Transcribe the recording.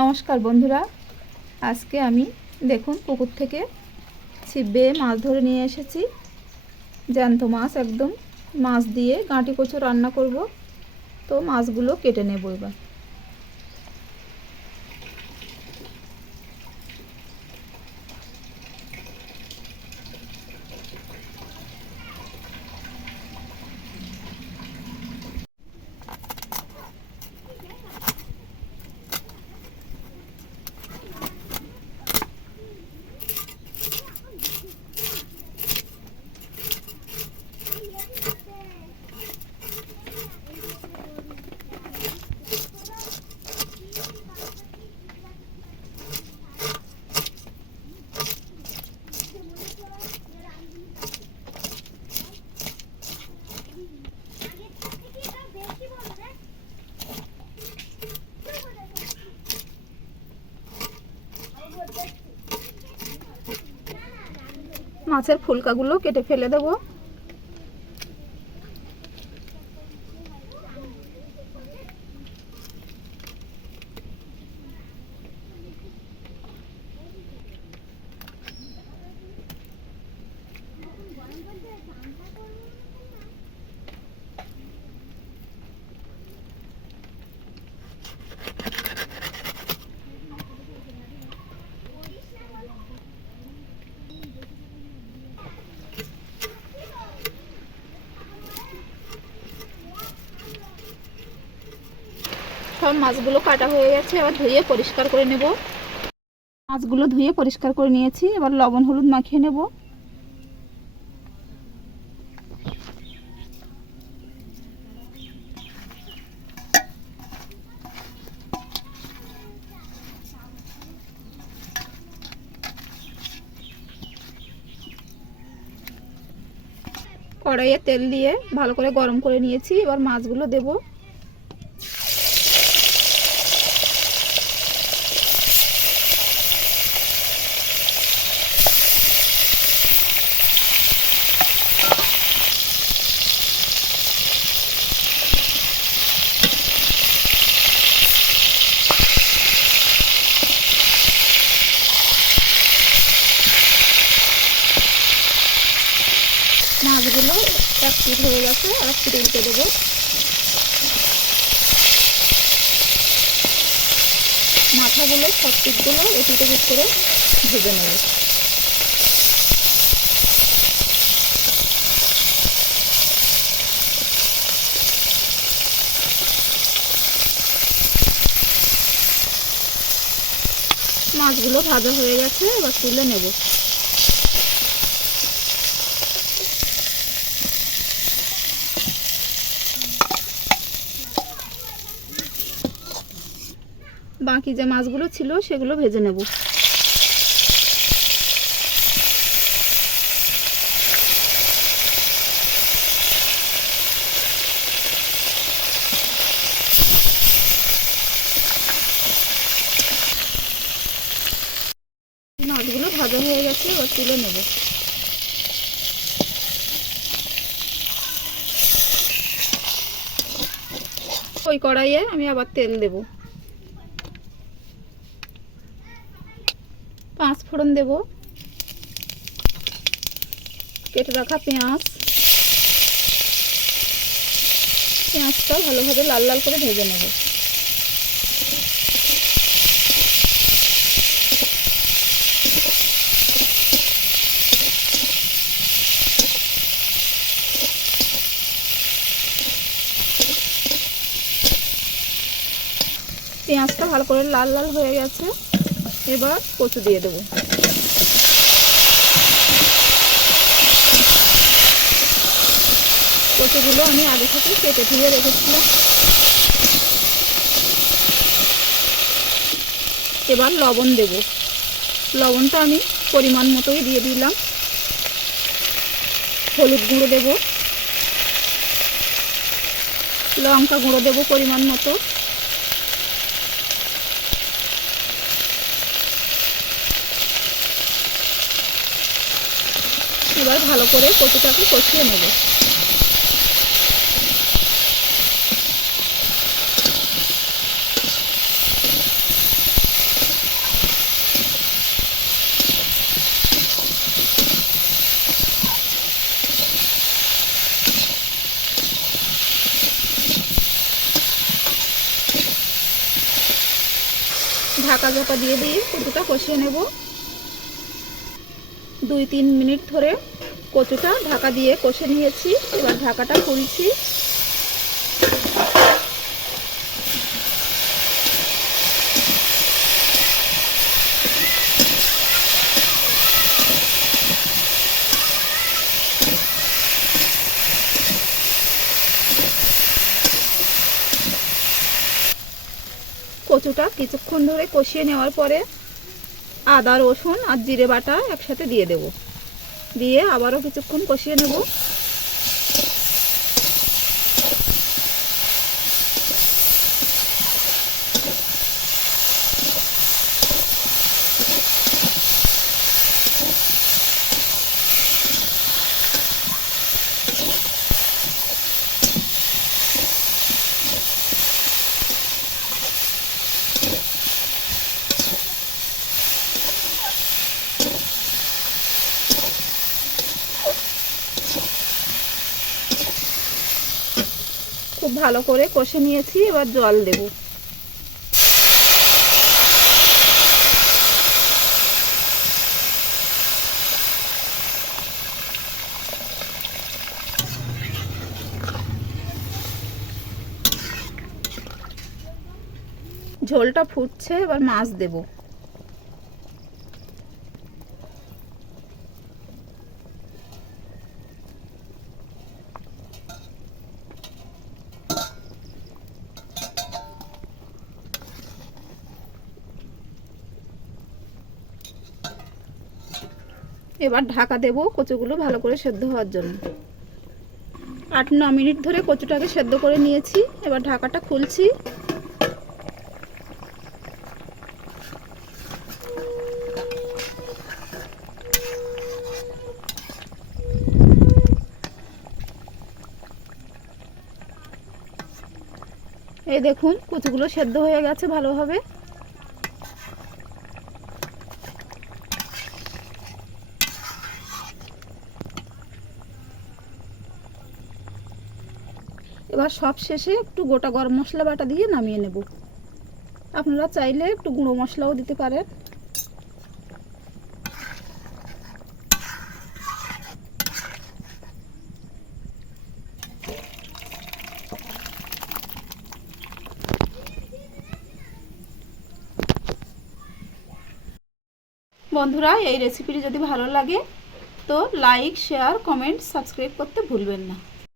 নমস্কার বন্ধুরা। আজকে আমি দেখুন পুকুর থেকে ছিপ বেয়ে মাছ ধরে নিয়ে এসেছি। জ্যান্ত মাছ একদম মাছ দিয়ে গাঁটি কচু রান্না করব। তো মাছগুলো কেটে নেব এবার। মাছের ফুলকাগুলো কেটে ফেলে দেব। সব মাছগুলো কাটা হয়ে গেছে, এবার ধুয়ে পরিষ্কার করে নেব। মাছগুলো ধুয়ে পরিষ্কার করে নিয়েছি, এবার লবণ হলুদ মাখিয়ে নেব। কড়াইয়ে তেল দিয়ে ভালো করে গরম করে নিয়েছি, এবার মাছগুলো দেবো। মাছগুলো এক পিট হয়ে গেছে, আর এক পিট উল্টে দেবো। মাথাগুলো সব পিটগুলো এপিট এপিট করে ভেজে নেব। মাছগুলো ভাজা হয়ে গেছে, এবার তুলে নেব। বাকি যে মাছগুলো ছিল সেগুলো ভেজে নেব। মাছগুলো ভাজা হয়ে গেছে, এবার তুলে নেব। ওই কড়াইয়ে আমি আবার তেল দেবো। পাঁচ ফোড়ন দেব। কেটে রাখা পেঁয়াজ। পেঁয়াজটা ভালোভাবে লাল লাল করে ভেজে নেব। পেঁয়াজটা ভালো করে লাল লাল হয়ে গেছে। এবার কচু দিয়ে দেবো। কচুগুলো আমি আগে থেকে কেটে ধুয়ে রেখেছিলাম। এবার লবণ দেব। লবণটা আমি পরিমাণ মতোই দিয়ে দিলাম। হলুদ গুঁড়ো দেব। লঙ্কা গুঁড়ো দেব পরিমাণ মতো। এবার ভালো করে কচুটাকে কষিয়ে নেব। ঢাকা ঝাঁকা দিয়ে দিয়ে কচুটা কষিয়ে নেব। দুই তিন মিনিট ধরে কচুটা ঢাকা দিয়ে কষে নিয়েছি। এবার ঢাকাটা খুলছি। কচুটা কিছুক্ষণ ধরে কষিয়ে নেওয়ার পরে আদা রসুন আর জিরে বাটা একসাথে দিয়ে দেব। দিয়ে আবারও কিছুক্ষণ কষিয়ে নেব। খুব ভালো করে কষে নিয়েছি এবার জল দেব। ঝোলটা ফুটছে এবার মাছ দেব। এবার ঢাকা দেব কচুগুলো ভালো করে সেদ্ধ হওয়ার জন্য। আট ন মিনিট ধরে কচুটাকে সেদ্ধ করে নিয়েছি। এবার ঢাকাটা খুলছি। এই দেখুন, কচুগুলো সেদ্ধ হয়ে গেছে ভালোভাবে। এবার সব শেষে একটু গোটা গরম মশলা বাটা দিয়ে নামিয়ে নেব। আপনারা চাইলে একটু গুঁড়ো মশলাও দিতে পারেন। বন্ধুরা, এই রেসিপিটি যদি ভালো লাগে, তো লাইক শেয়ার কমেন্ট সাবস্ক্রাইব করতে ভুলবেন না।